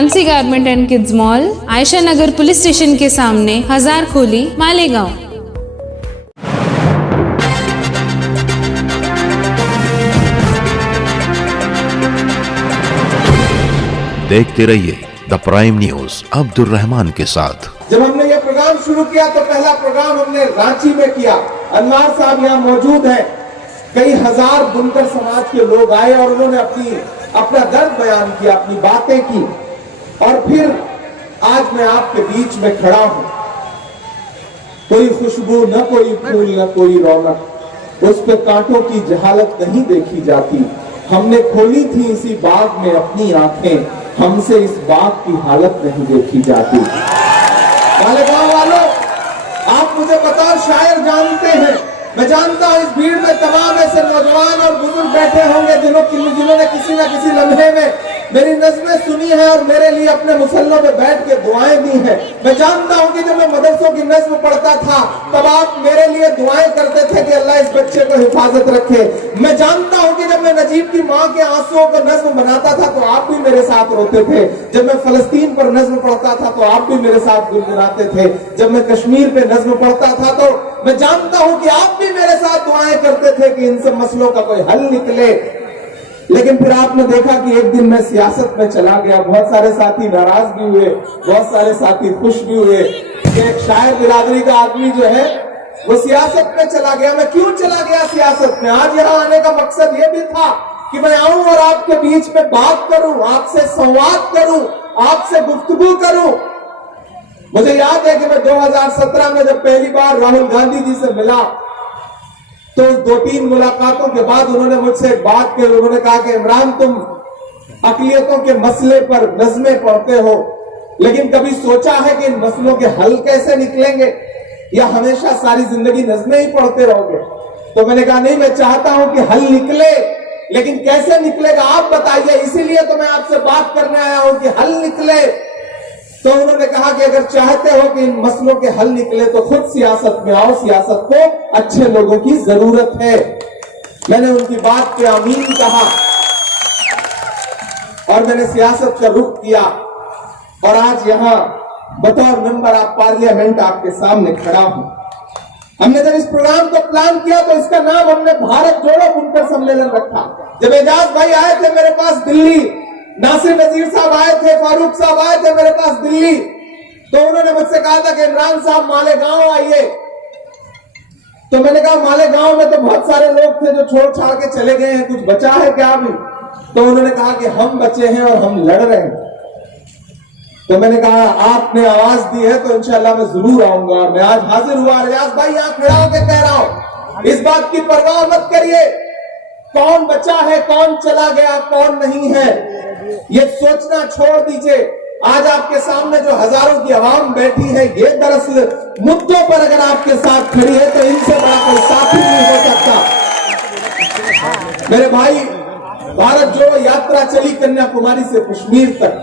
Fancy garment and kids mall, Ayesha Nagar police station के सामने, हजार खोली, मालेगांव। देखते रहिए the prime news Abdul Rahman के साथ। जब हमने ये प्रोग्राम शुरू किया तो पहला प्रोग्राम हमने रांची में किया। अनवार साहब यहाँ मौजूद हैं। कई हजार बुनकर समाज के लोग आए और उन्होंने अपना दर्द बयान किया, अपनी बातें की। और फिर आज मैं आपके बीच में खड़ा हूं। कोई खुशबू न कोई फूल न कोई रौनक, उस पे कांटों की जहालत नहीं देखी जाती। हमने खोली थी इसी बाग में अपनी आंखें, हमसे इस बाग की हालत नहीं देखी जाती। मालेगांव वालों, आप मुझे बताओ, शायर जानते हैं, मैं जानता हूं इस भीड़ में तमाम ऐसे नौजवान और बुजुर्ग बैठे होंगे जिन्होंने किसी न किसी लम्हे में मेरी नज़्में सुनी है और मेरे लिए अपने मुसल्लों में बैठ के दुआएं दी हैं। मैं जानता हूं कि जब मैं मदरसों की नज़्म पढ़ता था तब आप मेरे लिए दुआएं करते थे कि अल्लाह इस बच्चे को हिफाजत रखे। मैं जानता हूं कि जब मैं नजीब की माँ के आंसुओं पर नज़्म बनाता था तो आप भी मेरे साथ रोते थे। जब मैं फलस्तीन पर नज़्म पढ़ता था तो आप भी मेरे साथ गुनगुनाते थे। जब मैं कश्मीर पे नज़्म पढ़ता था तो मैं जानता हूं कि आप भी मेरे साथ दुआएं करते थे कि इन सब मसलों का कोई हल निकले। लेकिन फिर आपने देखा कि एक दिन मैं सियासत में चला गया। बहुत सारे साथी नाराज भी हुए, बहुत सारे साथी खुश भी हुए कि एक शायर बिरादरी का आदमी जो है वो सियासत में चला गया। मैं क्यों चला गया सियासत में? आज यहाँ आने का मकसद ये भी था कि मैं आऊं और आपके बीच में बात करूं, आपसे संवाद करूं, आपसे गुफ्तगू करूं। मुझे याद है कि मैं 2017 में जब पहली बार राहुल गांधी जी से मिला तो 2-3 मुलाकातों के बाद उन्होंने मुझसे एक बात की। उन्होंने कहा कि इमरान, तुम अक़लियतों के मसले पर नज़्में पढ़ते हो, लेकिन कभी सोचा है कि इन मसलों के हल कैसे निकलेंगे, या हमेशा सारी जिंदगी नज़्में ही पढ़ते रहोगे? तो मैंने कहा नहीं, मैं चाहता हूं कि हल निकले, लेकिन कैसे निकलेगा आप बताइए। इसीलिए तो मैं आपसे बात करने आया हूं कि हल निकले। तो उन्होंने कहा कि अगर चाहते हो कि इन मसलों के हल निकले तो खुद सियासत में आओ, सियासत को अच्छे लोगों की जरूरत है। मैंने उनकी बात पे आमीन कहा और मैंने सियासत का रुख किया और आज यहां बतौर मेंबर ऑफ पार्लियामेंट आपके सामने खड़ा हूं। हमने जब इस प्रोग्राम को प्लान किया तो इसका नाम हमने भारत जोड़ो बुनकर सम्मेलन रखा। जब एजाज भाई आए थे मेरे पास दिल्ली, नासिर नजीर साहब आए थे, फारूक साहब आए थे मेरे पास दिल्ली, तो उन्होंने मुझसे कहा था कि इमरान साहब मालेगांव आइए। तो मैंने कहा मालेगांव में तो बहुत सारे लोग थे जो छोड़ छाड़ के चले गए हैं, कुछ बचा है क्या अभी? तो उन्होंने कहा कि हम बचे हैं और हम लड़ रहे हैं। तो मैंने कहा आपने आवाज दी है तो इंशाल्लाह मैं जरूर आऊंगा। मैं आज हाजिर हुआ। रियाज भाई यहाँ खड़ा होकर कह रहा हूं, इस बात की परवाह मत करिए कौन बचा है, कौन चला गया, कौन नहीं है, ये सोचना छोड़ दीजिए। आज आपके सामने जो हजारों की आवाम बैठी है, ये दरअसल मुद्दों पर अगर आपके साथ खड़ी है तो इनसे बड़ा कोई साथी नहीं हो सकता। मेरे भाई, भारत जोड़ो यात्रा चली कन्याकुमारी से कश्मीर तक।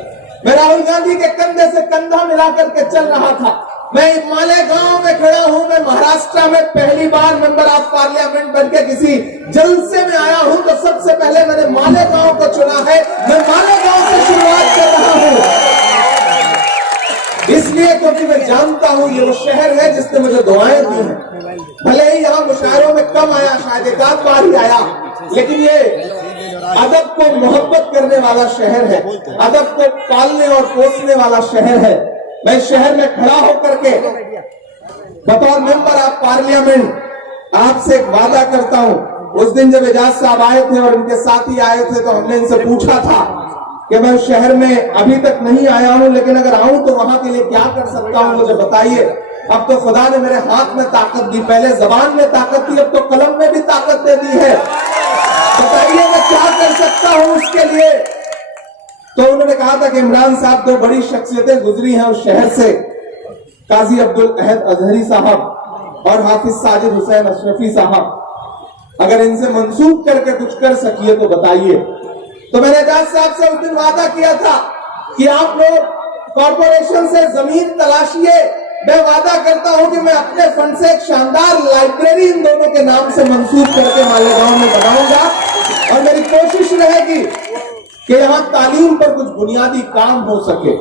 मैं राहुल गांधी के कंधे से कंधा मिलाकर के चल रहा था। मैं मालेगांव में खड़ा हूं। मैं महाराष्ट्र में पहली बार मेंबर ऑफ पार्लियामेंट बनकर किसी जलसे में आया हूं तो सबसे पहले मैंने मालेगांव को चुना है। मैं मालेगांव से शुरुआत कर रहा हूं, इसलिए क्योंकि मैं जानता हूं ये वो शहर है जिसने मुझे दुआएं दी हैं। भले ही यहाँ मुशायरों में कम आया, शायद एक आध बार ही आया, लेकिन ये अदब को मोहब्बत करने वाला शहर है, अदब को पालने और पोसने वाला शहर है। मैं शहर में खड़ा होकर के बतौर मेंबर ऑफ पार्लियामेंट आपसे एक वादा करता हूं। उस दिन जब एजाज साहब आए थे और उनके साथी आए थे तो हमने इनसे पूछा था कि मैं शहर में अभी तक नहीं आया हूं, लेकिन अगर आऊं तो वहां के लिए क्या कर सकता हूं, मुझे बताइए। अब तो खुदा ने मेरे हाथ में ताकत दी, पहले जबान में ताकत दी, अब तो कलम में भी ताकत दे दी है। बताइए मैं क्या कर सकता हूं उसके लिए। तो उन्होंने कहा था कि इमरान साहब दो बड़ी शख्सियतें गुजरी हैं उस शहर से, काजी अब्दुल अहद अजहरी साहब और हाफिज साजिद हुसैन अशरफी साहब। अगर इनसे मंसूब करके कुछ कर सकिए तो बताइए। तो मैंने एजाज साहब से उस दिन वादा किया था कि आप लोग कॉर्पोरेशन से जमीन तलाशिए, मैं वादा करता हूं कि मैं अपने फंड से एक शानदार लाइब्रेरी इन दोनों के नाम से मंसूब करके मालेगांव में बनाऊंगा। और मेरी कोशिश रहेगी कि यहां तालीम पर कुछ बुनियादी काम हो सके।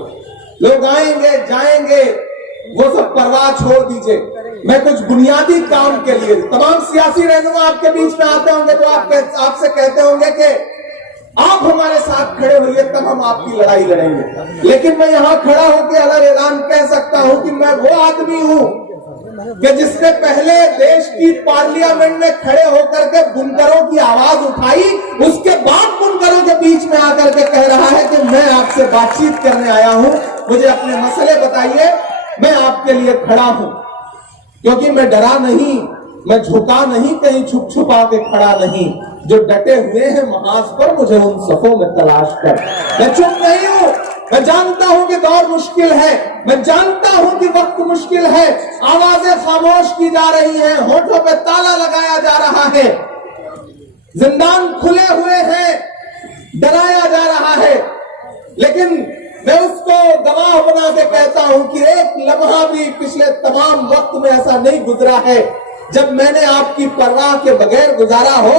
लोग आएंगे जाएंगे, वो सब परवाह छोड़ दीजिए। मैं कुछ बुनियादी काम के लिए, तमाम सियासी रहनुमा आपके बीच में आते होंगे तो आपसे कहते होंगे कि आप हमारे साथ खड़े होइए, तब हम आपकी लड़ाई लड़ेंगे। लेकिन मैं यहां खड़ा होकर अलग ऐलान कह सकता हूं कि मैं वो आदमी हूं कि जिसने पहले देश की पार्लियामेंट में खड़े होकर के बुनकरों की आवाज उठाई, उसके बाद बुनकरों के बीच में आकर के कह रहा है कि मैं आपसे बातचीत करने आया हूं, मुझे अपने मसले बताइए, मैं आपके लिए खड़ा हूं। क्योंकि मैं डरा नहीं, मैं झुका नहीं, कहीं छुप छुपा के खड़ा नहीं। जो डटे हुए हैं महाज पर, मुझे उन सफों में तलाश कर। मैं चुप नहीं हूं, मैं जानता हूं कि दौर मुश्किल है, मैं जानता हूं कि वक्त मुश्किल है, आवाजें खामोश की जा रही हैं, होठों पे ताला लगाया जा रहा है, जिंदान खुले हुए हैं, डराया जा रहा है। लेकिन मैं उसको गवाह बना के कहता हूं कि एक लम्हा भी पिछले तमाम वक्त में ऐसा नहीं गुजरा है जब मैंने आपकी परवाह के बगैर गुजारा हो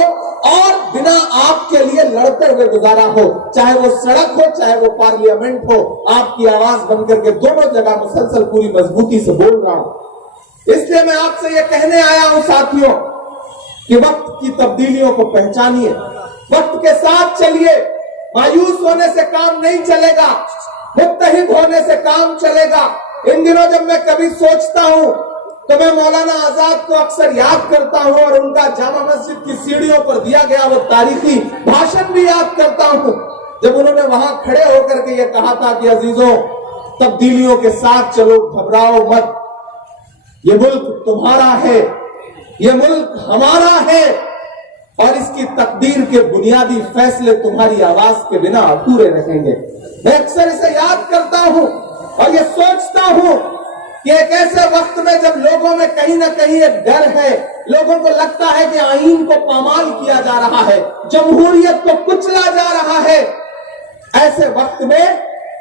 और बिना आपके लिए लड़ते हुए गुजारा हो। चाहे वो सड़क हो, चाहे वो पार्लियामेंट हो, आपकी आवाज बनकर के दोनों जगह मुसलसल पूरी मजबूती से बोल रहा हूं। इसलिए मैं आपसे ये कहने आया हूं साथियों कि वक्त की तब्दीलियों को पहचानिए, वक्त के साथ चलिए। मायूस होने से काम नहीं चलेगा, मुत्तहिद होने से काम चलेगा। इन दिनों जब मैं कभी सोचता हूं तो मैं मौलाना आजाद को अक्सर याद करता हूं और उनका जामा मस्जिद की सीढ़ियों पर दिया गया वो तारीखी भाषण भी याद करता हूं, जब उन्होंने वहां खड़े होकर के ये कहा था कि अजीजों, तब्दीलियों के साथ चलो, घबराओ मत, ये मुल्क तुम्हारा है, ये मुल्क हमारा है और इसकी तकदीर के बुनियादी फैसले तुम्हारी आवाज के बिना अधूरे रहेंगे। मैं अक्सर इसे याद करता हूं और ये सोचता हूं कि एक ऐसे वक्त में जब लोगों में कहीं ना कहीं एक डर है, लोगों को लगता है कि आईन को पामाल किया जा रहा है, जमहूरियत को कुचला जा रहा है, ऐसे वक्त में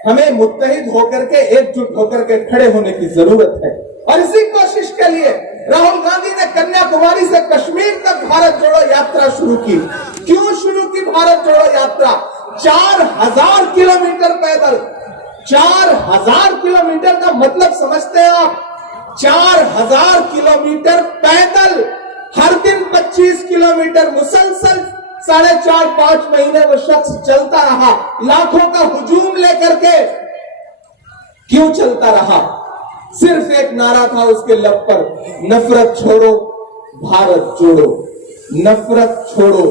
हमें मुत्तहिद होकर के, एकजुट होकर के खड़े होने की जरूरत है। और इसी कोशिश के लिए राहुल गांधी ने कन्याकुमारी से कश्मीर तक भारत जोड़ो यात्रा शुरू की। क्यों शुरू की भारत जोड़ो यात्रा? 4000 किलोमीटर पैदल। 4000 किलोमीटर का मतलब समझते हैं आप? 4000 किलोमीटर पैदल, हर दिन 25 किलोमीटर मुसलसल 4.5-5 महीने वो शख्स चलता रहा, लाखों का हुजूम लेकर के। क्यों चलता रहा? सिर्फ एक नारा था उसके लब पर, नफरत छोड़ो भारत जोड़ो। नफरत छोड़ो,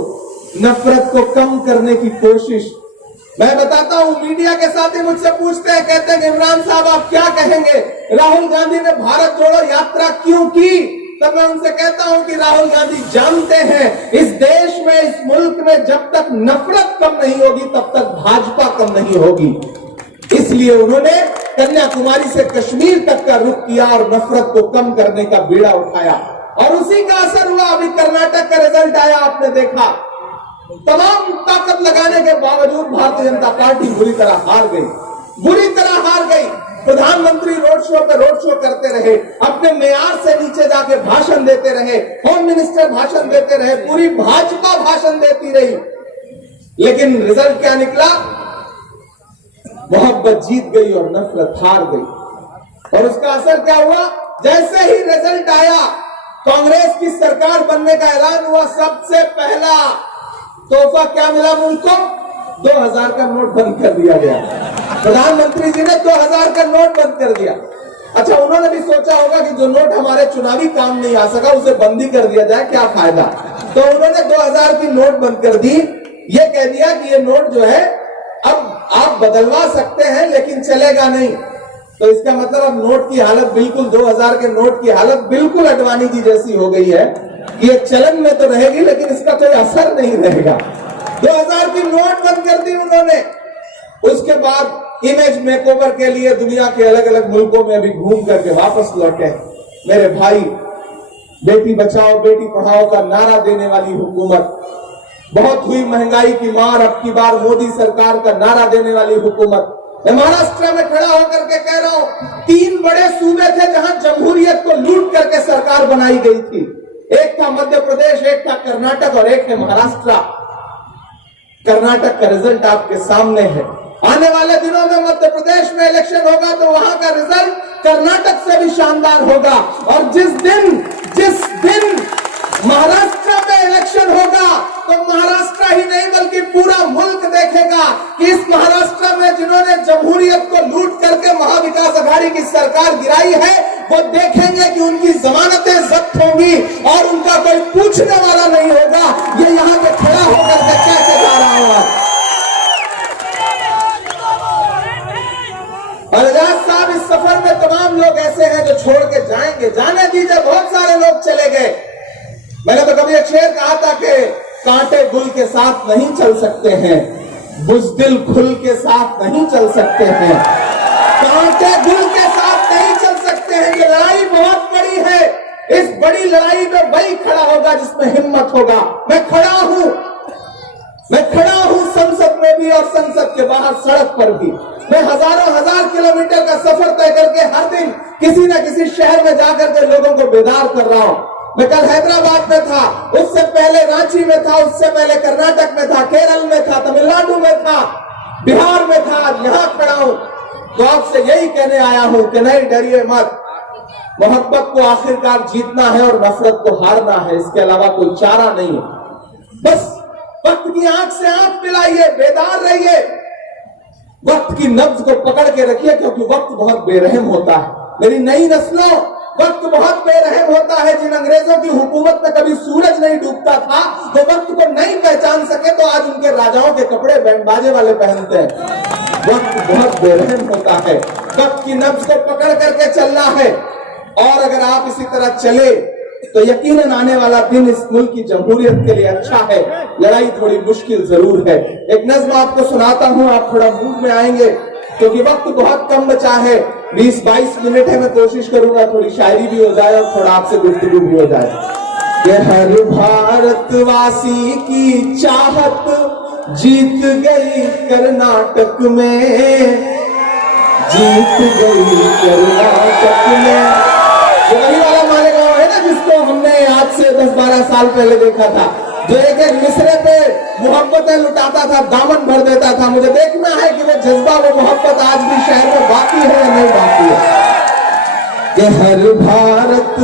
नफरत को कम करने की कोशिश। मैं बताता हूं, मीडिया के साथी मुझसे पूछते हैं, कहते हैं इमरान साहब आप क्या कहेंगे, राहुल गांधी ने भारत जोड़ो यात्रा क्यों की? तब मैं उनसे कहता हूं कि राहुल गांधी जानते हैं इस देश में, इस मुल्क में जब तक नफरत कम नहीं होगी तब तक भाजपा कम नहीं होगी। इसलिए उन्होंने कन्याकुमारी से कश्मीर तक का रुख किया और नफरत को कम करने का बीड़ा उठाया और उसी का असर हुआ। अभी कर्नाटक का रिजल्ट आया, आपने देखा, तमाम ताकत लगाने के बावजूद भारतीय जनता पार्टी बुरी तरह हार गई, बुरी तरह हार गई। प्रधानमंत्री रोड शो करते रहे, अपने मेयार से नीचे जाके भाषण देते रहे, होम मिनिस्टर भाषण देते रहे, पूरी भाजपा भाषण देती रही, लेकिन रिजल्ट क्या निकला? मोहब्बत जीत गई और नफरत हार गई। और उसका असर क्या हुआ? जैसे ही रिजल्ट आया, कांग्रेस की सरकार बनने का ऐलान हुआ, सबसे पहला तोहफा क्या मिला मुल्क को? 2000 का नोट बंद कर दिया गया। प्रधानमंत्री जी ने 2000 का नोट बंद कर दिया। अच्छा, उन्होंने भी सोचा होगा कि जो नोट हमारे चुनावी काम नहीं आ सका उसे बंदी कर दिया जाए, क्या फायदा। तो उन्होंने 2000 की नोट बंद कर दी, ये कह दिया कि ये नोट जो है अब आप बदलवा सकते हैं लेकिन चलेगा नहीं। तो इसका मतलब अब नोट की हालत बिल्कुल, 2000 के नोट की हालत बिल्कुल अडवाणी जी जैसी हो गई है कि ये चलन में तो रहेगी लेकिन इसका कोई असर नहीं रहेगा। 2000 की नोट बंद कर दी उन्होंने। उसके बाद इमेज मेकओवर के लिए दुनिया के अलग अलग मुल्कों में भी घूम करके वापस लौटे। मेरे भाई, बेटी बचाओ बेटी पढ़ाओ का नारा देने वाली हुकूमत, बहुत हुई महंगाई की मार, अब की बार मोदी सरकार का नारा देने वाली हुकूमत। मैं महाराष्ट्र में खड़ा होकर के कह रहा हूं, 3 बड़े सूबे थे जहां जमहूरियत को लूट करके सरकार बनाई गई थी। एक था मध्य प्रदेश, एक था कर्नाटक और एक है महाराष्ट्र। कर्नाटक का रिजल्ट आपके सामने है। आने वाले दिनों में मध्य प्रदेश में इलेक्शन होगा तो वहां का रिजल्ट कर्नाटक से भी शानदार होगा। और जिस दिन महाराष्ट्र में इलेक्शन होगा तो महाराष्ट्र ही नहीं बल्कि पूरा मुल्क देखेगा कि इस महाराष्ट्र में जिन्होंने जमहूरियत को लूट करके महाविकास आघाड़ी की सरकार गिराई है, वो देखेंगे कि उनकी जमानतें जब्त होंगी और उनका कोई पूछने वाला नहीं होगा ये यहाँ पे खड़ा होकर के कैसे जा रहा होगा। आजाद साहब, इस सफर में तमाम लोग ऐसे हैं जो छोड़ के जाएंगे, जाने दीजिए, बहुत सारे लोग चले गए। मैंने तो कभी एक शेर कहा था कि कांटे गुल के साथ नहीं चल सकते हैं, बुज़दिल खुल के साथ नहीं चल सकते हैं, कांटे गुल के साथ नहीं चल सकते हैं। ये लड़ाई बहुत बड़ी है, इस बड़ी लड़ाई में वही खड़ा होगा जिसमें हिम्मत होगा। मैं खड़ा हूं संसद में भी और संसद के बाहर सड़क पर भी। मैं हजार किलोमीटर का सफर तय करके हर दिन किसी न किसी शहर में जाकर के लोगों को बेदार कर रहा हूं। मैं कल हैदराबाद में था, उससे पहले रांची में था, उससे पहले कर्नाटक में था, केरल में था, तमिलनाडु में था, बिहार में था, यहां खड़ा हूं। तो आपसे यही कहने आया हूं कि नहीं डरिए मत, मोहब्बत को आखिरकार जीतना है और नफरत को हारना है, इसके अलावा कोई चारा नहीं है। बस वक्त की आंख से आंख मिलाइए, बेदार रहिए, वक्त की नब्ज को पकड़ के रखिए, क्योंकि वक्त बहुत बेरहम होता है। मेरी नई नस्लों, वक्त बहुत बेरहम होता है। जिन अंग्रेजों की हुकूमत में कभी सूरज नहीं डूबता था, तो वक्त को नहीं पहचान सके, तो आज उनके राजाओं के कपड़े बैंड बाजे वाले पहनते हैं। वक्त बहुत बेरहम होता है, वक्त की नब्ज को पकड़ करके चलना है। और अगर आप इसी तरह चले तो यकीनन आने वाला दिन इस मुल्क की जमहूरियत के लिए अच्छा है। लड़ाई थोड़ी मुश्किल जरूर है। एक नज्म आपको सुनाता हूं, आप थोड़ा मूड में आएंगे, क्योंकि वक्त बहुत कम बचा है, 20-22 मिनट है। मैं कोशिश करूंगा थोड़ी शायरी भी हो जाए और थोड़ा आपसे गुफ्तगू भी हो जाए। ये हर भारतवासी की चाहत जीत गई कर्नाटक में, जीत गई कर्नाटक में। ये वही वाला मालेगांव है ना जिसको हमने आज से 10-12 साल पहले देखा था, जो एक मिसरे पे मोहब्बतें लुटाता था, दामन भर देता था। मुझे देखना है कि वो जज्बा, वो मोहब्बत आज भी शहर में बाकी है या नहीं बाकी है। कि हर भारत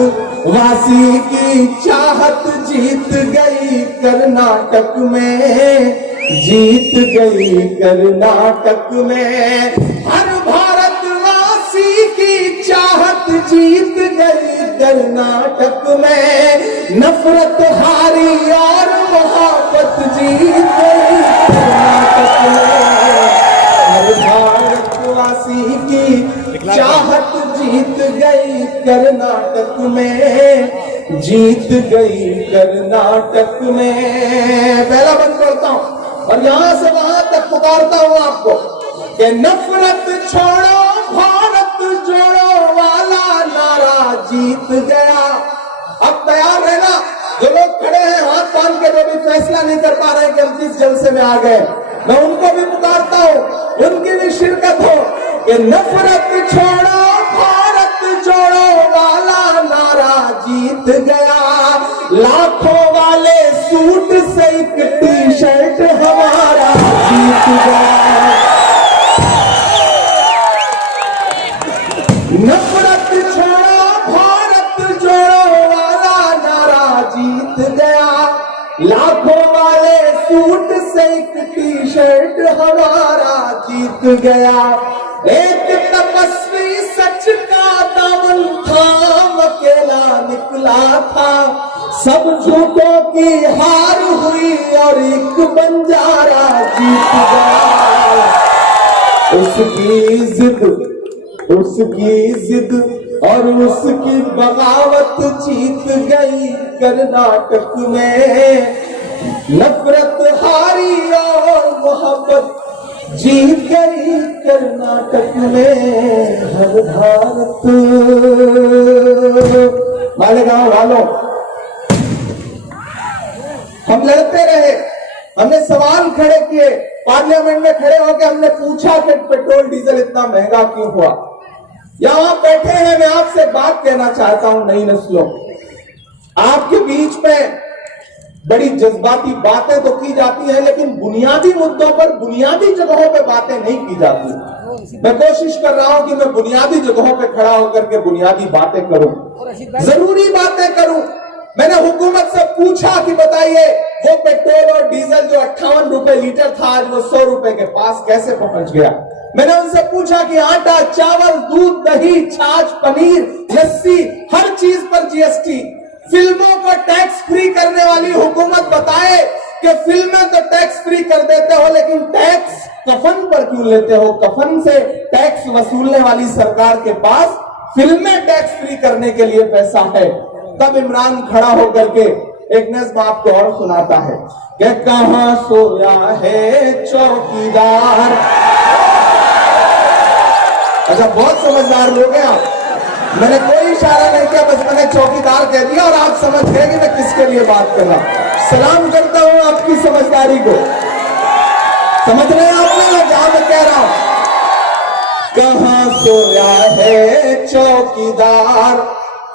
वासी की चाहत जीत गई कर्नाटक में, जीत गई कर्नाटक में। हर भारतवासी की चाहत जीत गई कर्नाटक में, नफरत हारी और मोहब्बत जीत गई कर्नाटक में। हर भारतवासी की चाहत जीत गई कर्नाटक में, जीत गई कर्नाटक में। पहला बंद करता हूं और यहां से वहां तक पुकारता हूं आपको कि नफरत छोड़ो भारत जोड़ो वाला नारा जीत गया। अब तैयार रहना, जो लोग खड़े हैं हाथ बांध के, जो भी फैसला नहीं कर पा रहे कि हम किस जलसे में आ गए, मैं उनको भी पुकारता हूं, उनकी भी शिरकत हो कि नफरत छोड़ो भारत जोड़ो वाला नारा जीत गया। लाखों वाले सूट से एक टी-शर्ट हमारा जीत गया। नफरत छोड़ो भारत जोड़ो वाला नारा जीत गया। लाखों वाले सूट से एक टी-शर्ट हमारा जीत गया। एक तपस्वी सच का दामन थाम अकेला निकला था, सब झूठों की हार हुई और एक बंजारा जीत गया। उसकी जिद और उसकी बगावत जीत गई कर्नाटक में। नफरत हारी और मोहब्बत जीत गई कर्नाटक में। हर भारत मालेगांव वालों, हम लड़ते रहे, हमने सवाल खड़े किए, पार्लियामेंट में खड़े होकर हमने पूछा कि पेट्रोल डीजल इतना महंगा क्यों हुआ। यहां आप बैठे हैं, मैं आपसे बात कहना चाहता हूं नई नस्लों, आपके बीच में बड़ी जज्बाती बातें तो की जाती हैं, लेकिन बुनियादी मुद्दों पर बुनियादी जगहों पे बातें नहीं की जाती। मैं कोशिश कर रहा हूं कि मैं बुनियादी जगहों पे खड़ा होकर के बुनियादी बातें करूं, जरूरी बातें करूं। मैंने हुकूमत से पूछा कि बताइए वो पेट्रोल और डीजल जो 58 रुपए लीटर था आज वो 100 रुपए के पास कैसे पहुंच गया। मैंने उनसे पूछा कि आटा, चावल, दूध, दही, छाछ, पनीर, लस्सी, हर चीज पर जीएसटी। फिल्मों को टैक्स फ्री करने वाली हुकूमत बताए कि फिल्में तो टैक्स फ्री कर देते हो, लेकिन टैक्स कफन पर क्यों लेते हो। कफन से टैक्स वसूलने वाली सरकार के पास फिल्में टैक्स फ्री करने के लिए पैसा है। तब इमरान खड़ा होकर के एक नज़्म आपको और सुनाता है कि कहां सोया है चौकीदार। अच्छा, बहुत समझदार लोग हैं आप। मैंने कोई इशारा नहीं किया, बस मैंने चौकीदार कह दिया और आप समझ गए कि मैं किसके लिए बात कर रहा हूं। सलाम करता हूं आपकी समझदारी को। समझ रहे हैं आप ना जहां मैं कह रहा हूं। कहां सोया है चौकीदार,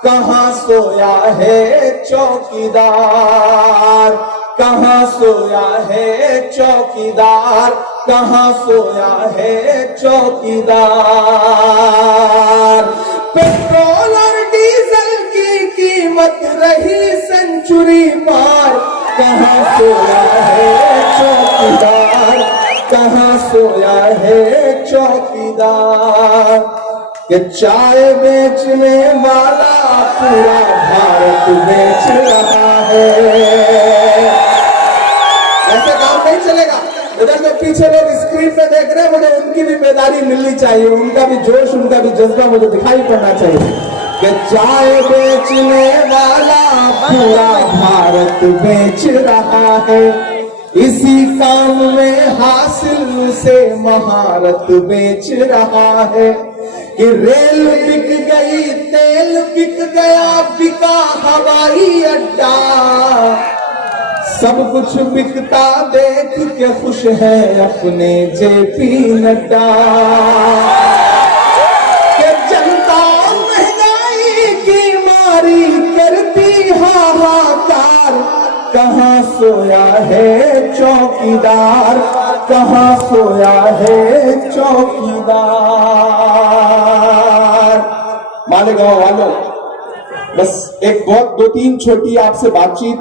कहां सोया है चौकीदार, कहां सोया है चौकीदार, कहां सोया है चौकीदार। पेट्रोल और डीजल की कीमत रही सेंचुरी पार, कहां सोया है चौकीदार, कहां सोया है चौकीदार। कि चाय बेचने वाला पूरा भारत बेच रहा है। ऐसे काम नहीं चलेगा। उधर जो पीछे लोग स्क्रीन पे देख रहे हैं, मुझे उनकी भी बेदारी मिलनी चाहिए, उनका भी जोश, उनका भी जज्बा मुझे दिखाई पड़ना चाहिए कि चाय बेचने वाला पूरा भारत बेच रहा है। इसी काम में हासिल से महारत बेच रहा है। कि रेल बिक गई, तेल बिक गया, बिका हवाई अड्डा, सब कुछ बिकता देख के खुश है अपने जेपी नड्डा। कि जनता महंगाई की मारी करती हाहाकार, कहां सोया है चौकीदार, कहां सोया है चौकीदार। मालेगांव वालों, बस एक बहुत 2-3 छोटी आपसे बातचीत,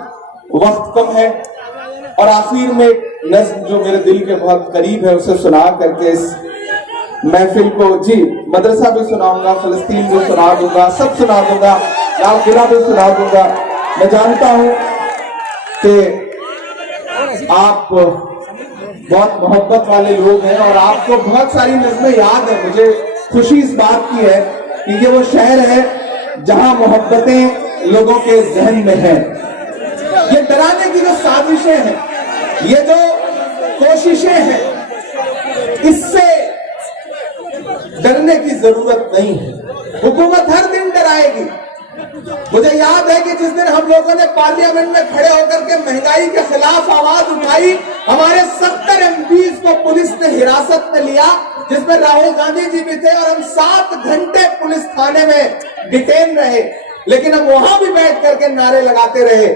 वक्त कम है, और आखिर में एक नज़्म जो मेरे दिल के बहुत करीब है उसे सुना करके इस महफिल को, जी मदरसा भी सुनाऊंगा, फिलिस्तीन भी सुना दूंगा, सब सुना दूंगा, लाल किला भी सुना दूंगा। मैं जानता हूं कि आप बहुत मोहब्बत वाले लोग हैं और आपको बहुत सारी नज़्में याद है। मुझे खुशी इस बात की है कि ये वो शहर है जहां मोहब्बतें लोगों के जहन में हैं। ये डराने की जो साजिशें हैं, ये जो कोशिशें हैं, इससे डरने की जरूरत नहीं है। हुकूमत हर दिन डराएगी। मुझे याद है कि जिस दिन हम लोगों ने पार्लियामेंट में खड़े होकर के महंगाई के खिलाफ आवाज उठाई, हमारे 70 एमपीज को पुलिस ने हिरासत में लिया, जिसमें राहुल गांधी जी भी थे, और हम 7 घंटे पुलिस थाने में डिटेन रहे। लेकिन हम वहां भी बैठ करके नारे लगाते रहे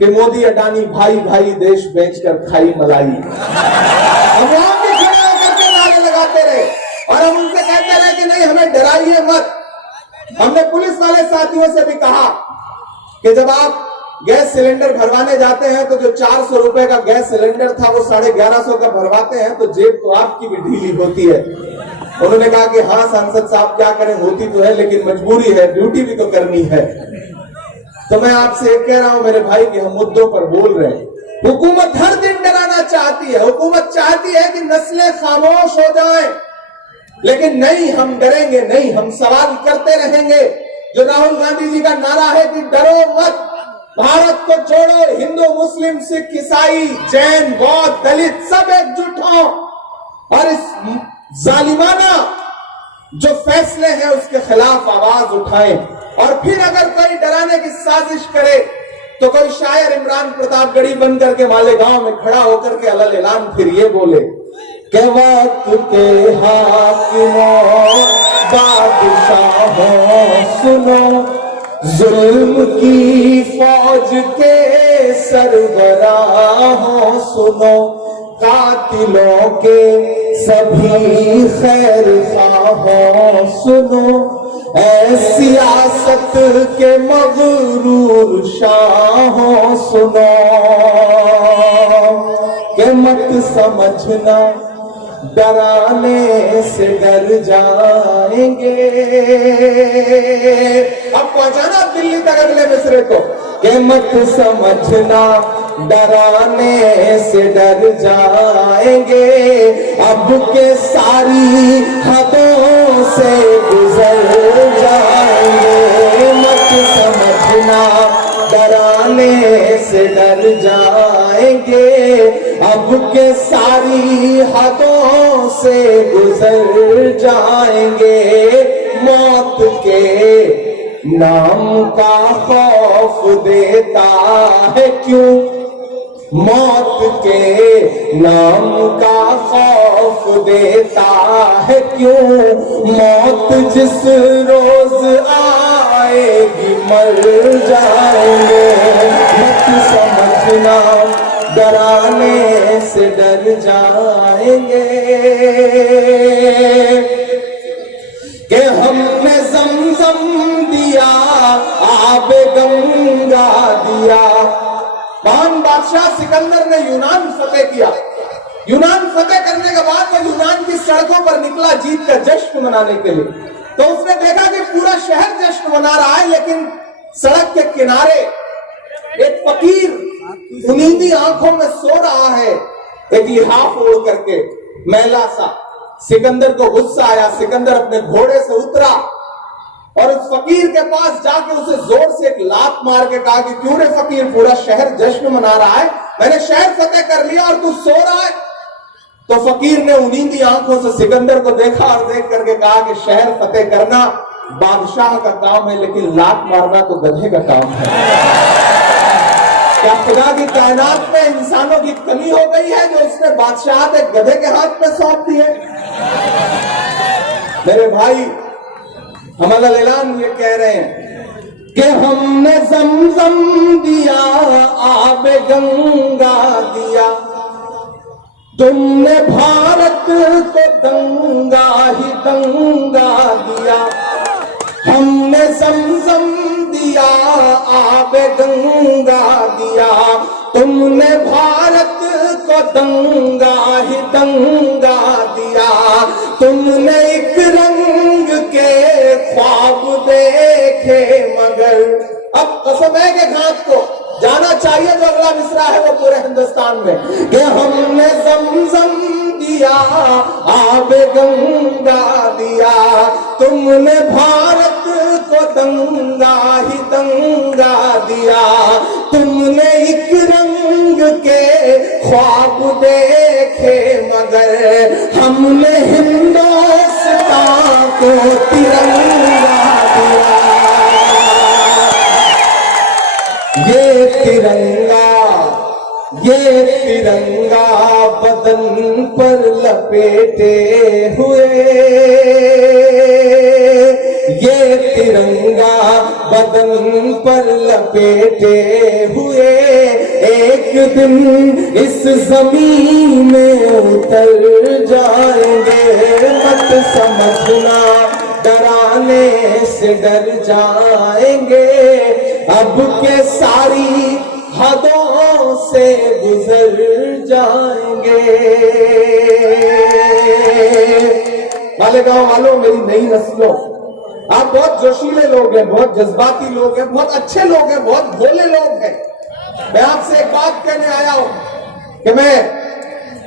कि मोदी अडानी भाई भाई देश बेचकर खाई मलाई। हम वहां भी खड़े होकर के नारे लगाते रहे और हम उनसे कहते रहे कि नहीं, हमें डराइए मत। हमने पुलिस वाले साथियों से भी कहा कि जब आप गैस सिलेंडर भरवाने जाते हैं तो जो 400 रुपए का गैस सिलेंडर था वो 1150 का भरवाते हैं, तो जेब तो आपकी भी ढीली होती है। उन्होंने कहा कि हाँ सांसद साहब, क्या करें, होती तो है लेकिन मजबूरी है, ड्यूटी भी तो करनी है। तो मैं आपसे कह रहा हूं मेरे भाई कि हम मुद्दों पर बोल रहे हैं। हुकूमत हर दिन डराना चाहती है, हुकूमत चाहती है कि नस्लें खामोश हो जाएं, लेकिन नहीं, हम डरेंगे नहीं, हम सवाल करते रहेंगे। जो राहुल गांधी जी का नारा है कि डरो मत, भारत को जोड़ो, हिंदू मुस्लिम सिख ईसाई जैन बौद्ध दलित सब एकजुट हों और इस जालिमाना जो फैसले हैं उसके खिलाफ आवाज उठाएं। और फिर अगर कोई डराने की साजिश करे तो कोई शायर इमरान प्रतापगढ़ी बन करके मालेगांव में खड़ा होकर के अलल ऐलान फिर ये बोले कि वक्त के हाकिमों बादशाहों सुनो, जुल्म की फौज के सरबराहों सुनो, कातिलों के सभी खैर ख्वाहों सुनो, ऐ सियासत के मगरूर शाहों सुनो, के मत समझना डराने से डर जाएंगे। अब पहुंचाना दिल्ली तक अगले मिसरे को, के मत समझना डराने से डर जाएंगे, अब के सारी हदों से गुजर जाएंगे। मत समझना डराने से डर जाएंगे, अब के सारी हदों से गुजर जाएंगे। मौत के नाम का खौफ देता है क्यों, मौत के नाम का खौफ देता है क्यों, मौत जिस रोज आएगी मर जाएंगे। मत समझना डराने से डर जाएंगे, कि हमने ज़मज़म दिया आबे गंगा दिया। महान बादशाह सिकंदर ने यूनान फतेह किया। यूनान फतेह करने के बाद वो यूनान की सड़कों पर निकला जीत का जश्न मनाने के लिए। तो उसने देखा कि पूरा शहर जश्न मना रहा है, लेकिन सड़क के किनारे एक फकीर उनींदी आंखों में सो रहा है, एक लिहाफ ओढ़ करके, मैला सा। सिकंदर को गुस्सा आया। सिकंदर अपने घोड़े से उतरा और उस फकीर के पास जाके उसे जोर से एक लात मार के कहा कि क्यों रे फकीर, पूरा शहर जश्न मना रहा है, मैंने शहर फतेह कर लिया और तू सो रहा है। तो फकीर ने उनींदी आंखों से सिकंदर को देखा और देख करके कहा कि शहर फतेह करना बादशाह का काम है, लेकिन लात मारना तो गधे का काम है। क्या खुदा की कायनात में इंसानों की कमी हो गई है जो उसने बादशाह एक गधे के हाथ में सौंप दी है? मेरे भाई, हम ऐलान ये कह रहे हैं कि हमने ज़मज़म दिया आबे गंगा दिया, तुमने भारत को दंगा ही दंगा दिया। हमने ज़मज़म दिया आबे गंगा दिया, तुमने भारत को दंगा ही दंगा दिया। तुमने एक रंग के ख्वाब देखे मगर, अब कसम है कि घात को जाना चाहिए जो अगला मिसरा है वो पूरे हिंदुस्तान में, कि हमने ज़मज़म दिया आबे गंगा दिया, तुमने भारत को दंगा ही दंगा दिया। तुमने एक रंग के ख्वाब देखे मगर, हमने हिंदुस्तान को तिरंगा दिया। ये तिरंगा बदन पर लपेटे हुए, ये तिरंगा बदन पर लपेटे हुए, एक दिन इस जमीन में उतर जाएंगे। मत समझना डराने से डर जाएंगे, अब के सारी हदों से गुजर जाएंगे। मालेगांव वालों, मेरी नई नस्लों, आप बहुत जोशीले लोग हैं, बहुत जज्बाती लोग हैं, बहुत अच्छे लोग हैं, बहुत भोले लोग हैं। मैं आपसे एक बात कहने आया हूं कि मैं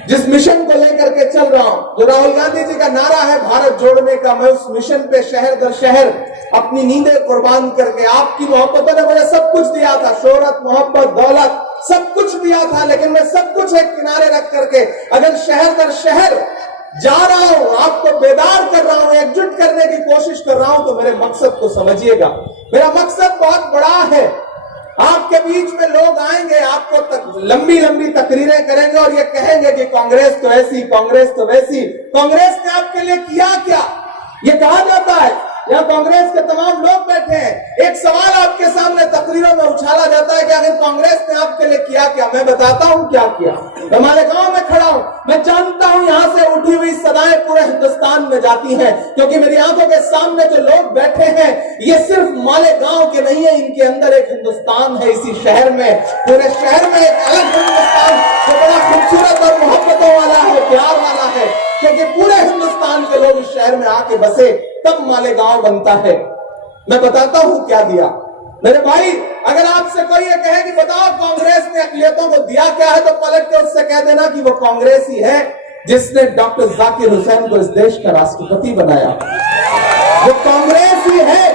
जिस मिशन को लेकर के चल रहा हूं, जो राहुल गांधी जी का नारा है भारत जोड़ने का, मैं उस मिशन पे शहर दर शहर अपनी नींदें कुर्बान करके, आपकी मोहब्बतों ने मुझे सब कुछ दिया था, शोहरत, मोहब्बत, दौलत, सब कुछ दिया था, लेकिन मैं सब कुछ एक किनारे रख करके अगर शहर दर शहर जा रहा हूं, आपको बेदार कर रहा हूं, एकजुट करने की कोशिश कर रहा हूं, तो मेरे मकसद को समझिएगा। मेरा मकसद बहुत बड़ा है। आपके बीच में लोग आएंगे, आपको लंबी लंबी तकरीरें करेंगे और ये कहेंगे कि कांग्रेस तो ऐसी, कांग्रेस तो वैसी। कांग्रेस ने आपके लिए किया क्या? ये कहा जाता है यहाँ कांग्रेस के तमाम लोग बैठे हैं। एक सवाल आपके सामने तकरीरों में उछाला जाता है कि आखिर कांग्रेस ने आपके लिए किया क्या? मैं बताता हूँ क्या किया। मैं मालेगांव में खड़ा हूँ, मैं जानता हूँ यहाँ से उठी हुई सदाएं पूरे हिंदुस्तान में जाती हैं, क्योंकि मेरी आंखों के सामने जो लोग बैठे हैं ये सिर्फ मालेगांव के नहीं है, इनके अंदर एक हिंदुस्तान है। इसी शहर में, पूरे शहर में एक अलग हिंदुस्तान जो बड़ा खूबसूरत और मोहब्बतों वाला है, प्यार वाला है, क्योंकि पूरे हिंदुस्तान के लोग इस शहर में आके बसे तब मालेगांव बनता है। मैं बताता हूं क्या दिया मेरे भाई। अगर आपसे कोई ये कहे कि बताओ कांग्रेस ने अक़लियतों को दिया क्या है, तो पलट के उससे कह देना कि वो कांग्रेस ही है जिसने डॉक्टर जाकिर हुसैन को इस देश का राष्ट्रपति बनाया। वो कांग्रेस ही है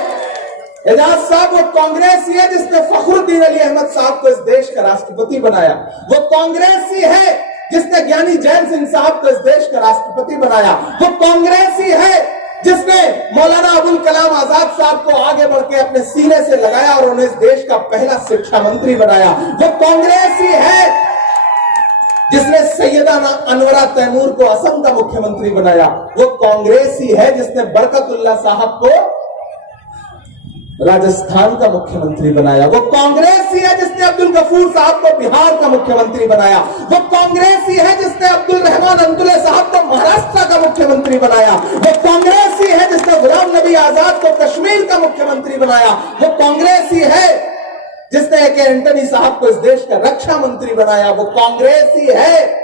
एजाज साहब, वो कांग्रेस ही है जिसने फखरुद्दीन अली अहमद साहब को इस देश का राष्ट्रपति बनाया। वो कांग्रेस ही है जिसने ज्ञानी जैन सिंह साहब को इस देश का राष्ट्रपति बनाया। वो कांग्रेस ही है जिसने मौलाना अबुल कलाम आजाद साहब को आगे बढ़ के अपने सीने से लगाया और उन्हें इस देश का पहला शिक्षा मंत्री बनाया। वो कांग्रेस ही है जिसने सैयदा अनवरा तैमूर को असम का मुख्यमंत्री बनाया। वो कांग्रेस ही है जिसने बरकतुल्लाह साहब को राजस्थान का मुख्यमंत्री बनाया। वो कांग्रेस ही है जिसने अब्दुल गफूर साहब को बिहार का मुख्यमंत्री बनाया। वो कांग्रेस ही है जिसने अब्दुल रहमान अंतुले साहब को महाराष्ट्र का मुख्यमंत्री बनाया। वो कांग्रेस ही है जिसने गुलाम नबी आजाद को कश्मीर का मुख्यमंत्री बनाया। वो कांग्रेस ही है जिसने के एंटनी साहब को इस देश का रक्षा मंत्री बनाया। वो कांग्रेस ही है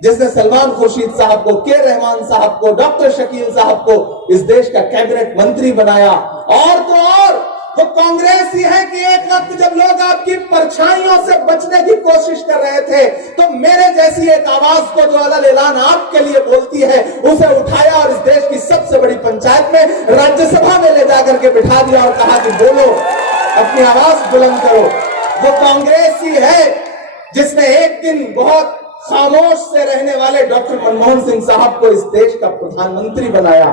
जिसने सलमान खुर्शीद साहब को, के रहमान साहब को, डॉक्टर शकील साहब को इस देश का कैबिनेट मंत्री बनाया। और तो और वो कांग्रेस ही है कि एक वक्त जब लोग आपकी परछाइयों से बचने की कोशिश कर रहे थे, तो मेरे जैसी एक आवाज को जो अलग ऐलान आपके लिए बोलती है, उसे उठाया और इस देश की सबसे बड़ी पंचायत में, राज्यसभा में ले जाकर के बिठा दिया और कहा कि बोलो, अपनी आवाज बुलंद करो। वो कांग्रेस ही है जिसने एक दिन बहुत खामोश से रहने वाले डॉक्टर मनमोहन सिंह साहब को इस देश का प्रधानमंत्री बनाया।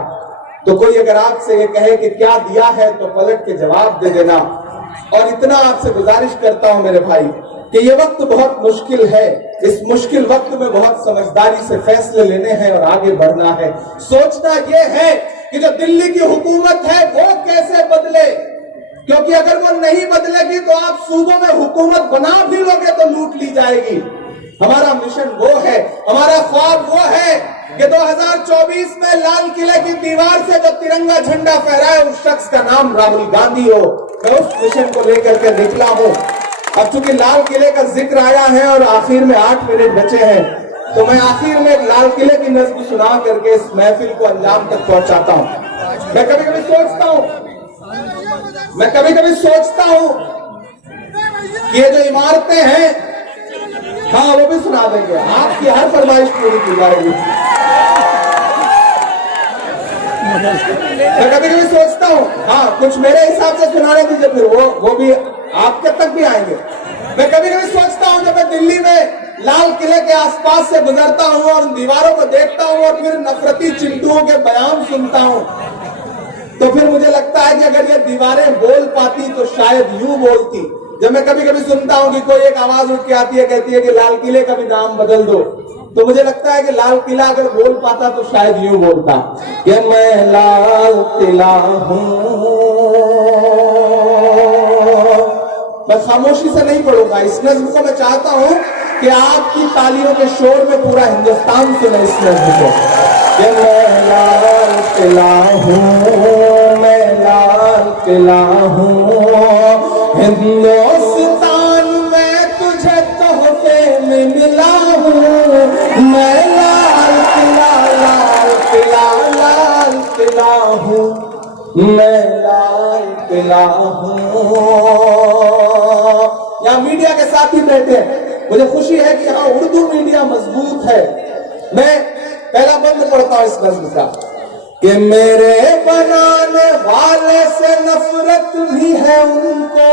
तो कोई अगर आपसे ये कहे कि क्या दिया है, तो पलट के जवाब दे देना। और इतना आपसे गुजारिश करता हूं मेरे भाई कि ये वक्त बहुत मुश्किल है। इस मुश्किल वक्त में बहुत समझदारी से फैसले लेने हैं और आगे बढ़ना है। सोचना यह है कि जो दिल्ली की हुकूमत है वो कैसे बदले, क्योंकि अगर वो नहीं बदलेगी तो आप सूबों में हुकूमत बना भी लोगे तो लूट ली जाएगी। हमारा मिशन वो है, हमारा ख्वाब वो है कि 2024 में लाल किले की दीवार से जो तिरंगा झंडा फहराए उस शख्स का नाम राहुल गांधी हो। मैं उस मिशन को लेकर के निकला हूं। अब चूंकि लाल किले का जिक्र आया है और आखिर में 8 मिनट बचे हैं, तो मैं आखिर में एक लाल किले की नज़्म सुना करके इस महफिल को अंजाम तक पहुंचाता हूं। मैं कभी कभी सोचता हूं कि ये जो इमारतें हैं, हाँ वो भी सुना देंगे, आपकी हर फरमाइश पूरी की जाएगी। मैं कभी कभी सोचता हूँ, हाँ कुछ मेरे हिसाब से सुनाने दीजिए, फिर वो भी आपके तक भी आएंगे। मैं कभी कभी सोचता हूँ जब मैं दिल्ली में लाल किले के आसपास से गुजरता हूँ और उन दीवारों को देखता हूँ और फिर नफरती चिंटुओं के बयान सुनता हूँ, तो फिर मुझे लगता है कि अगर ये दीवारें बोल पाती तो शायद यूं बोलती। जब मैं कभी कभी सुनता हूं कि कोई एक आवाज उठ के आती है, कहती है कि लाल किले का भी नाम बदल दो, तो मुझे लगता है कि लाल किला अगर बोल पाता तो शायद यूं बोलता कि मैं लाल किला हूं। मैं खामोशी से नहीं पढ़ूंगा इस नज्म को। मैं चाहता हूं कि आपकी तालियों के शोर में पूरा हिंदुस्तान सुने इस नज्म को कि मैं लाल किला हूं, मैं लाल किला हूं, हिंदुस्तान में तुझे तोहफे में मिला हूँ, मैं लाल किला, लाल किला, लाल किला हूँ, मैं लाल किला हूँ। यहाँ मीडिया के साथी बैठे हैं, मुझे खुशी है कि यहाँ उर्दू मीडिया मजबूत है। मैं पहला बंद पढ़ता हूँ इस नज़्म का कि मेरे बनाने वाले से नफरत भी है उनको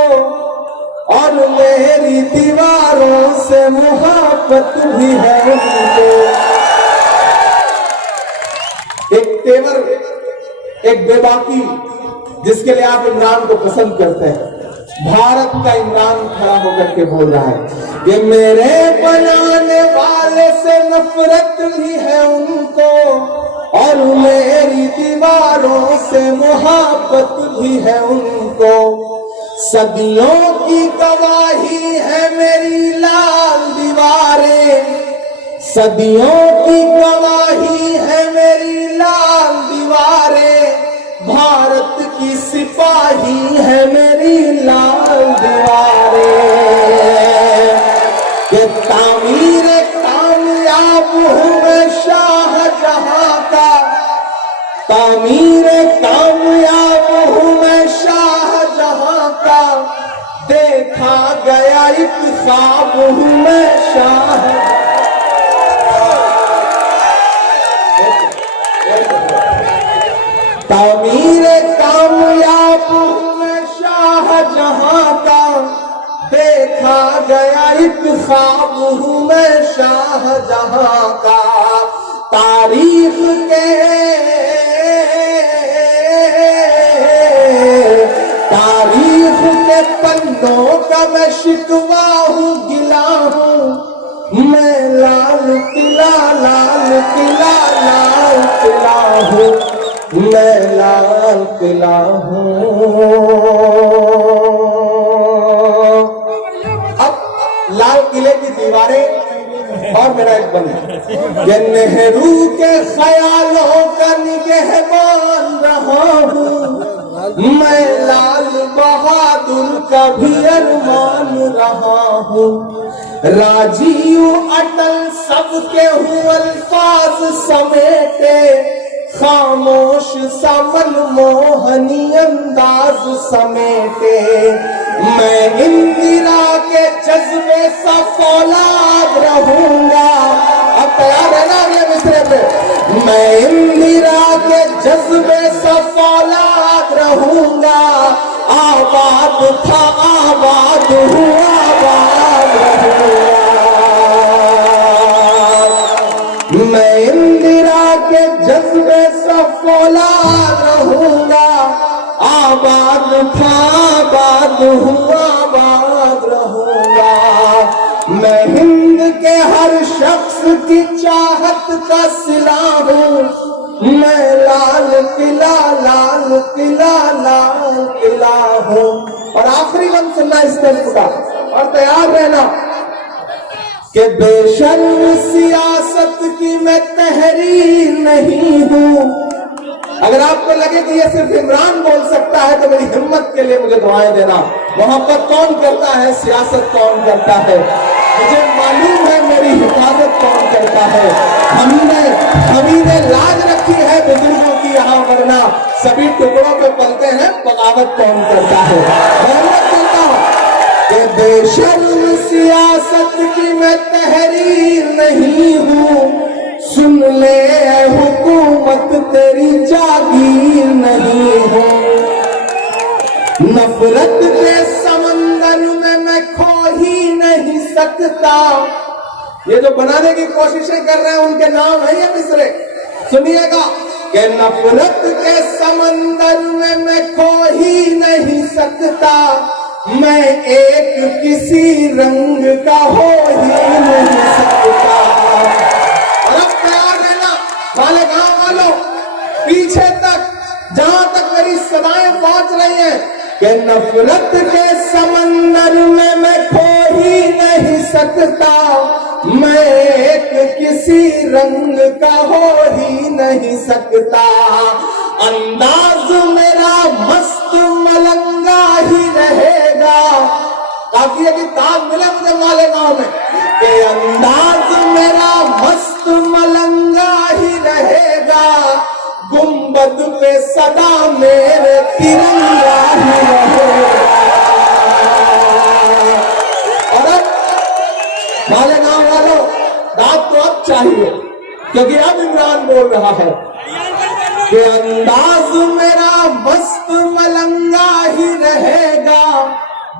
और मेरी दीवारों से मुहब्बत भी है उनको। एक तेवर, एक बेबाकी जिसके लिए आप इमरान को पसंद करते हैं, भारत का इमरान खड़ा होकर के बोल रहा है कि मेरे बनाने वाले से नफरत भी है उनको और मेरी दीवारों से मोहब्बत भी है उनको। सदियों की गवाही है मेरी लाल दीवारें, सदियों की गवाही है मेरी लाल दीवारें। भारत की सिपाही है मेरी लाल दीवारें। कि तामीर कामयाब हूँ मैं शाहजहां का, तामीर कामयाब हूँ मैं शाहजहां का। देखा गया एक ख्वाब हूँ मैं शाहजहां। तामीर कामयाब हूँ मैं शाहजहां का। देखा गया एक ख्वाब हूँ मैं शाहजहां का। तारीख के पन्नों का मैं शिकवा हूँ, गिला हूँ मैं। लाल किला लाल किला लाल किला हूँ मैं, लाल किला हूँ। अब लाल किले की दीवारें और मेरा एक बंद, ये नेहरू के ख्यालों का निगहबान रहा हूँ मैं। लाल बहादुर का भी अरमान रहा हूँ। राजीव अटल सबके हूँ अल्फाज समेटे, खामोश सा मनमोहनी अंदाज समेटे। मैं इंदिरा के जज्बे सा फौलाद रहूंगा। अब तैयार है ना अगले मिसरे पे? मैं इंदिरा के जज्बे सा फौलाद रहूंगा। आबाद था आबाद हूँ आबाद रहूंगा। मैं इंदिरा के जज्बे सा फौलाद रहूंगा। आबाद था आबाद हूँ आबाद रहूंगा। मैं हिंद के हर शख्स की चाहत का सिला हूँ मैं। लाल किला लाल किला लाल किला हूँ। और आखिरी वन सुनना इस टेम्पो का, और तैयार रहना कि बेशर्म सियासत की मैं तहरीर नहीं हूँ। अगर आपको लगे कि ये सिर्फ इमरान बोल सकता है तो मेरी हिम्मत के लिए मुझे दुआएं देना। मोहब्बत कौन करता है, सियासत कौन करता है? मुझे मालूम है मेरी हिफाजत कौन करता है। हमने लाज रखी है बुजुर्गों की यहाँ, वरना सभी टुकड़ों पे पलते हैं। बगावत कौन करता है? मोहम्मद करता हूँ कि बेशर्म सियासत की मैं तहरीर नहीं हूँ। सुन ले हुकूमत तेरी जागीर नहीं हूँ। नफरत के समंदर में मैं खो ही नहीं सकता। ये जो बनाने की कोशिशें कर रहे हैं उनके नाम है ये मिसरे, सुनिएगा कि नफरत के समंदर में मैं खो ही नहीं सकता। मैं एक किसी रंग का हो ही नहीं सकता। और अब तैयार रहना मालेगांव वालों, पीछे तक जहां तक मेरी सदाएं पहुंच रही हैं कि नफरत के समंदर में मैं खो ही नहीं सकता। मैं एक किसी रंग का हो ही नहीं सकता। अंदाज मेरा मस्त मलंगा ही रहेगा। काफी है कि ताज मिले मुझे मालेगांव में कि अंदाज मेरा मस्त मलंगा ही रहेगा। गुंबद पे सदा मेरे तिरंगा ही रहेगा। और अब मालेगांव वालों, दाद तो अब चाहिए क्योंकि अब इमरान बोल रहा है कि अंदाज मेरा मस्त मलंगा ही रहेगा।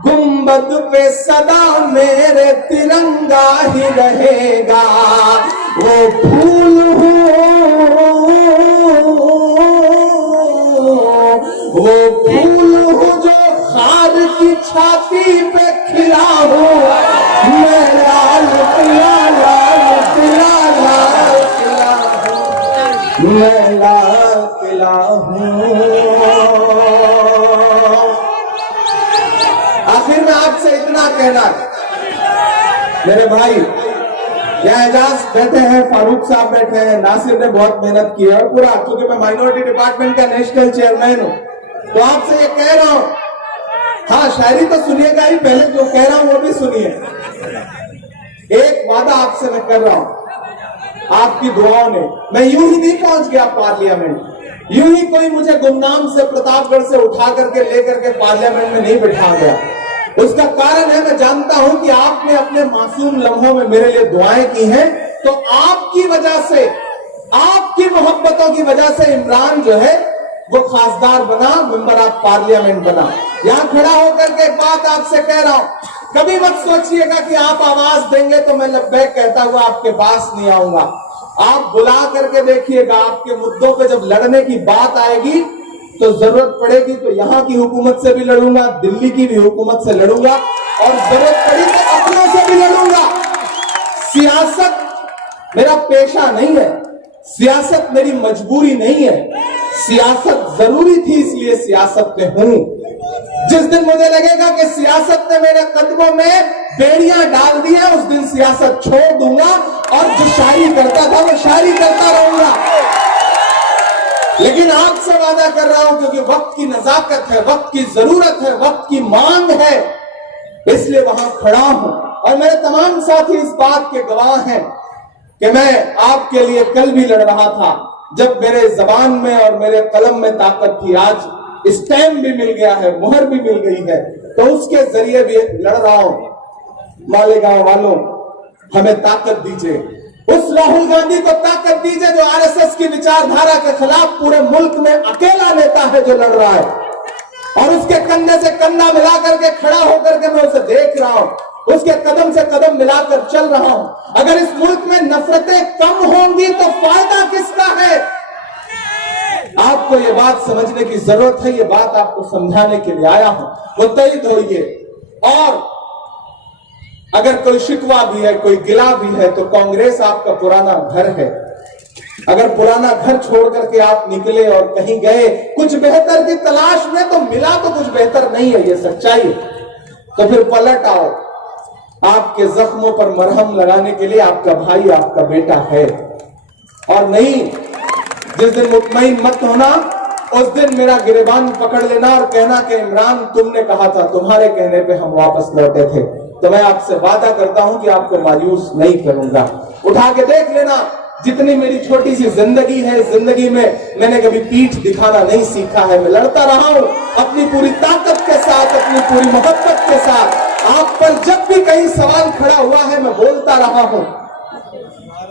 गुंबद पे सदा मेरे तिरंगा ही रहेगा। वो फूल हूँ जो खार की छाती पे खिला हूँ। मैं लाल किला लाल किला लाल किला हूँ। मैं लाल मिला हूं। आखिर में आपसे इतना कहना है मेरे भाई, यहाँ एजाज बैठे हैं, फारूक साहब बैठे हैं, नासिर ने बहुत मेहनत की है और पूरा, क्योंकि मैं माइनॉरिटी डिपार्टमेंट का नेशनल चेयरमैन हूं, तो आपसे ये कह रहा हूं, हाँ शायरी तो सुनिएगा ही, पहले जो कह रहा हूं वो भी सुनिए। एक वादा आपसे मैं कर रहा हूं, आपकी दुआओं ने मैं यूं ही नहीं पहुंच गया पार्लियामेंट, यूं ही कोई मुझे गुमनाम से प्रतापगढ़ से उठा करके लेकर के पार्लियामेंट में नहीं बिठा गया। उसका कारण है, मैं जानता हूं कि आपने अपने मासूम लम्हों में मेरे लिए दुआएं की हैं, तो आपकी वजह से, आपकी मोहब्बतों की वजह से इमरान जो है वो खासदार बना, मेंबर ऑफ पार्लियामेंट बना। यहां खड़ा होकर के एक बात आपसे कह रहा हूं, कभी मत सोचिएगा कि आप आवाज देंगे तो मैं लब्बैक कहता हुआ आपके पास नहीं आऊंगा। आप बुला करके देखिएगा, आपके मुद्दों पे जब लड़ने की बात आएगी तो जरूरत पड़ेगी तो यहां की हुकूमत से भी लड़ूंगा, दिल्ली की भी हुकूमत से लड़ूंगा, और जरूरत पड़ी तो अपनों से भी लड़ूंगा। सियासत मेरा पेशा नहीं है, सियासत मेरी मजबूरी नहीं है, सियासत जरूरी थी इसलिए सियासत में हूं। जिस दिन मुझे लगेगा कि सियासत ने मेरे कदमों में बेड़ियां डाल दी है, उस दिन सियासत छोड़ दूंगा और जो शायरी करता था वो शायरी करता रहूंगा। लेकिन आपसे वादा कर रहा हूं, क्योंकि वक्त की नजाकत है, वक्त की जरूरत है, वक्त की मांग है, इसलिए वहां खड़ा हूं। और मेरे तमाम साथी इस बात के गवाह हैं कि मैं आपके लिए कल भी लड़ रहा था, जब मेरे जबान में और मेरे कलम में ताकत थी। आज स्टैम्प भी मिल गया है, मुहर भी मिल गई है, तो उसके जरिए भी लड़ रहा हूं। मालेगांव वालों, हमें ताकत दीजिए, उस राहुल गांधी को ताकत दीजिए जो आरएसएस की विचारधारा के खिलाफ पूरे मुल्क में अकेला नेता है जो लड़ रहा है, और उसके कंधे से कंधा मिलाकर के खड़ा होकर के मैं उसे देख रहा हूं, उसके कदम से कदम मिलाकर चल रहा हूं। अगर इस मुल्क में नफरतें कम होंगी तो फायदा किसका है? आपको ये बात समझने की जरूरत है, ये बात आपको समझाने के लिए आया हूं। मुत्तहिद होइए, और अगर कोई शिकवा भी है, कोई गिला भी है, तो कांग्रेस आपका पुराना घर है। अगर पुराना घर छोड़ करके आप निकले और कहीं गए कुछ बेहतर की तलाश में, तो मिला तो कुछ बेहतर नहीं है, ये सच्चाई है, तो फिर पलट आओ। आपके जख्मों पर मरहम लगाने के लिए आपका भाई, आपका बेटा है। और नहीं, जिस दिन मुतमईन मत होना, उस दिन मेरा गिरेबान पकड़ लेना और कहना कि इमरान तुमने कहा था, तुम्हारे कहने पे हम वापस लौटे थे। तो मैं आपसे वादा करता हूं कि आपको मायूस नहीं करूंगा। उठा के देख लेना, जितनी मेरी छोटी सी जिंदगी है, जिंदगी में मैंने कभी पीठ दिखाना नहीं सीखा है। मैं लड़ता रहा हूं अपनी पूरी ताकत के साथ, अपनी पूरी मोहब्बत के साथ। आप पर जब भी कहीं सवाल खड़ा हुआ है, मैं बोलता रहा हूं।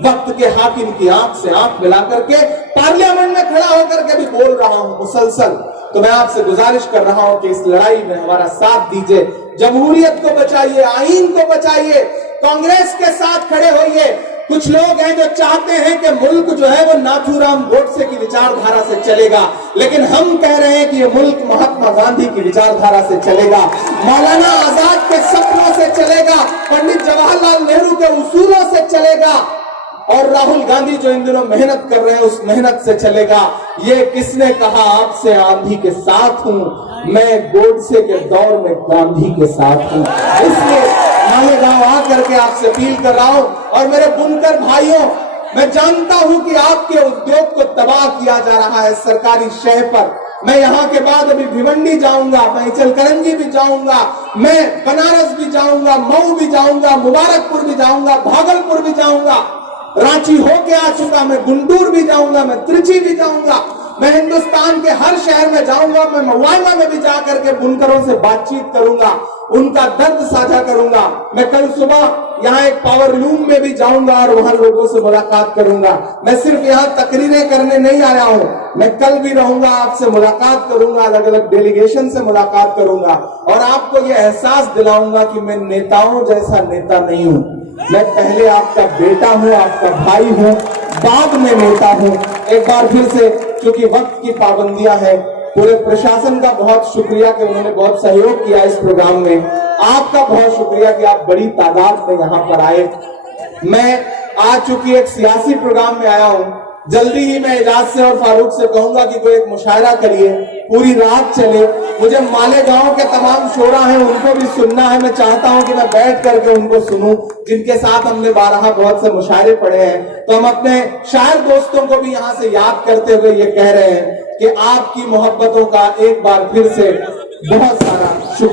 वक्त के हाकिम की आंख से आंख मिलाकर के पार्लियामेंट में खड़ा होकर के भी बोल रहा हूं मुसलसल। तो मैं आपसे गुजारिश कर रहा हूं कि इस लड़ाई में हमारा साथ दीजिए, जमहूरियत को बचाइए, आईन को बचाइए, कांग्रेस के साथ खड़े होइए। कुछ लोग हैं जो चाहते हैं कि मुल्क जो है वो नाथूराम गोडसे की विचारधारा से चलेगा, लेकिन हम कह रहे हैं कि ये मुल्क महात्मा गांधी की विचारधारा से चलेगा, मौलाना आजाद के सपनों से चलेगा, पंडित जवाहरलाल नेहरू के उसूलों से चलेगा, और राहुल गांधी जो इन दिनों मेहनत कर रहे हैं उस मेहनत से चलेगा। ये किसने कहा आपसे आंधी के साथ हूं? मैं गोडसे के दौर में गांधी के साथ हूं। इसलिए मालेगांव आकर के आपसे अपील कर रहा हूं। और मेरे बुनकर भाइयों, मैं जानता हूं कि आपके उद्योग को तबाह किया जा रहा है सरकारी शय पर। मैं यहाँ के बाद अभी भिवंडी जाऊंगा, मैं इचलकरंजी भी जाऊंगा, मैं बनारस भी जाऊंगा, मऊ भी जाऊंगा, मुबारकपुर भी जाऊंगा, भागलपुर भी जाऊंगा, रांची होके आ चुका, मैं गुंटूर भी जाऊंगा, मैं त्रिची भी जाऊंगा, मैं हिंदुस्तान के हर शहर में जाऊंगा, मैं मवाना में भी जाकर के बुनकरों से बातचीत करूंगा, उनका दर्द साझा करूंगा। मैं कल सुबह यहाँ एक पावर लूम में भी जाऊंगा और वहां लोगों से मुलाकात करूंगा। मैं सिर्फ यहाँ तकरीरें करने नहीं आया हूँ, मैं कल भी रहूंगा, आपसे मुलाकात करूंगा, अलग अलग डेलीगेशन से मुलाकात करूंगा, और आपको ये एहसास दिलाऊंगा कि मैं नेताओं जैसा नेता नहीं हूँ। मैं पहले आपका बेटा हूं, आपका भाई हूं, बाद में नेता हूं। एक बार फिर से, क्योंकि वक्त की पाबंदियां हैं, पूरे प्रशासन का बहुत शुक्रिया कि उन्होंने बहुत सहयोग किया इस प्रोग्राम में। आपका बहुत शुक्रिया कि आप बड़ी तादाद में यहाँ पर आए। मैं आ चूंकि एक सियासी प्रोग्राम में आया हूं, जल्दी ही मैं एजाज से और फारूक से कहूंगा कि कोई एक मुशायरा करिए, पूरी रात चले। मुझे मालेगांव के तमाम शोरा हैं उनको भी सुनना है। मैं चाहता हूं कि मैं बैठ करके उनको सुनूं, जिनके साथ हमने बारहा बहुत से मुशायरे पढ़े हैं। तो हम अपने शायर दोस्तों को भी यहां से याद करते हुए ये कह रहे हैं कि आपकी मोहब्बतों का एक बार फिर से बहुत सारा शुक्रिया।